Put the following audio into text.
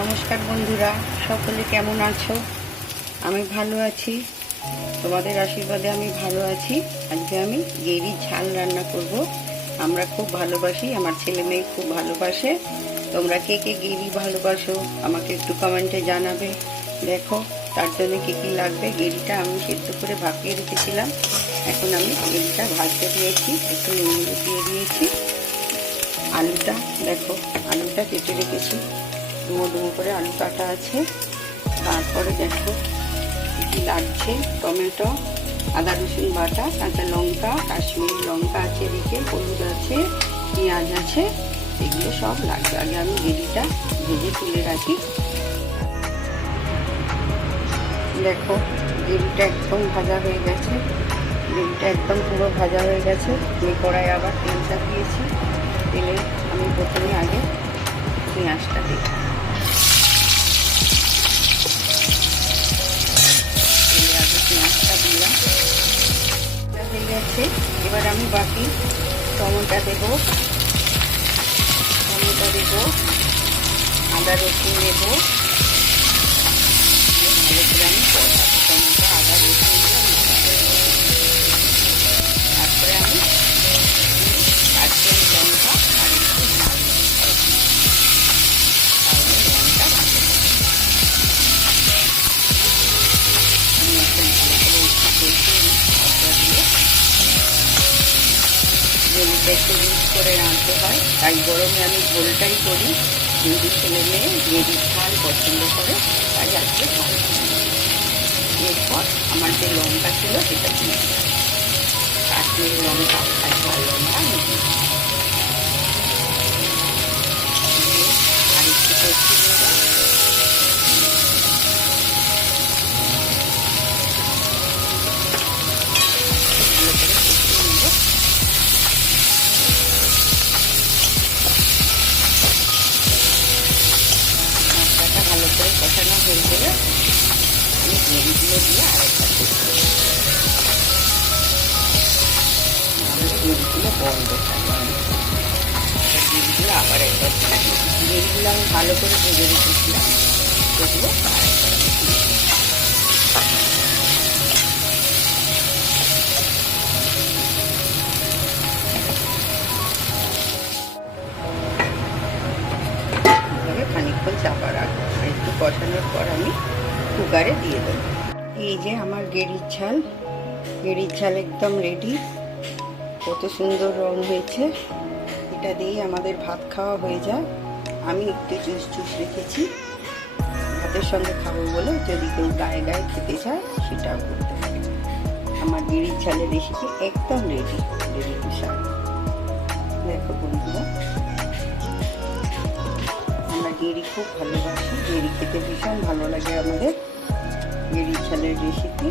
নমস্কার বন্ধুরা, সকলে কেমন আছো? আমি ভালো আছি, তোমাদের আশীর্বাদে আমি ভালো আছি। আজকে আমি গেরির ঝাল রান্না করব। আমরা খুব ভালোবাসি, আমার ছেলে মেয়ে খুব ভালোবাসে। তোমরা কে কে গেরি ভালোবাসো আমাকে একটু কমেন্টে জানাবে। দেখো তার জন্য কী কী লাগবে। গেরিটা আমি সেদ্ধ করে ভাপিয়ে রেখেছিলাম, এখন আমি গেরিটা ভাজতে দিয়েছি, একটু নুন দিয়ে দিয়েছি। আলুটা দেখো, আলুটা কেটে রেখেছি, ডুমো ডুমো করে আলু কাটা আছে। তারপরে দেখো কী লাগছে: টমেটো, আদা রসুন বাটা, কাঁচা লঙ্কা, কাশ্মীরি লঙ্কা আছে এদিকে, হলুদ আছে, পেঁয়াজ আছে, এগুলো সব লাগবে। আগে আমি গেরিটা ভেজে তুলে রাখি। দেখো গেরিটা একদম ভাজা হয়ে গেছে, গেরিটা একদম পুরো ভাজা হয়ে গেছে। আমি কড়াই আবার তেল চাপিয়েছি, তেলে আমি প্রথমে আগে পেঁয়াজটা দিই। তেলে আগে পেঁয়াজটা দিলাম, হয়ে গেছে। এবার আমি বাকি টমেটো দেবো, আদা রসুন দেবো, ভালো করে আমি কষাবো। টমেটো আদা রসুন তারপরে আমি কাশ্মীরি লঙ্কা আর একটু ঝাল তাহলে রঙটা ভালো হবে। আমি এখন ভালো করে একটু কষিয়ে মশলা দিয়ে জমিটা একটু মিক্স করে রাঁধতে হয়, তাই গরমে আমি ঝোলটাই করি। কিন্তু ছেলে মেয়ে গেরির ঝাল পছন্দ করে, তাই আজকে ঝাল। এরপর আমার যে লঙ্কা ছিল সেটা দিয়ে কাশ্মীরি লঙ্কা আর ঝাল লঙ্কা নিয়ে আর একটু কষিয়ে নেব। ভালো করে কষিয়ে নেব। মশলাটা ভালো করে কষানো হয়ে গেলে আমি গেরিগুলো দিয়ে আরেকবার কষিয়ে নেব। গেরিগুলো বন্ধ থাকবে, গেরিগুলো আবার একবার গেরিগুলো আমি ভালো করে ভেজে রেখেছিলাম, সেগুলো আরেকবার খানিকক্ষণ চাপা রাখবো। আর একটু কষানোর পর আমি কুকারে দিয়ে দেবো। এই যে আমার গেরির ঝাল, গেরির ঝাল একদম রেডি। কত সুন্দর রং হয়েছে। এটা দিয়েই আমাদের ভাত খাওয়া হয়ে যায়। আমি একটু জুস রেখেছি ভাতের সঙ্গে খাবো বলে, যদি কেউ গায়ে গায়ে খেতে চায় সেটাও করতে পারে। আমার গেরির ঝালের রেসিপি একদম রেডি টু সার্ভ। দেখো বন্ধুরা, আমরা গেরি খুব ভালোবাসি, গেরি খেতে ভীষণ ভালো লাগে আমাদের। গেরির ঝালের রেসিপি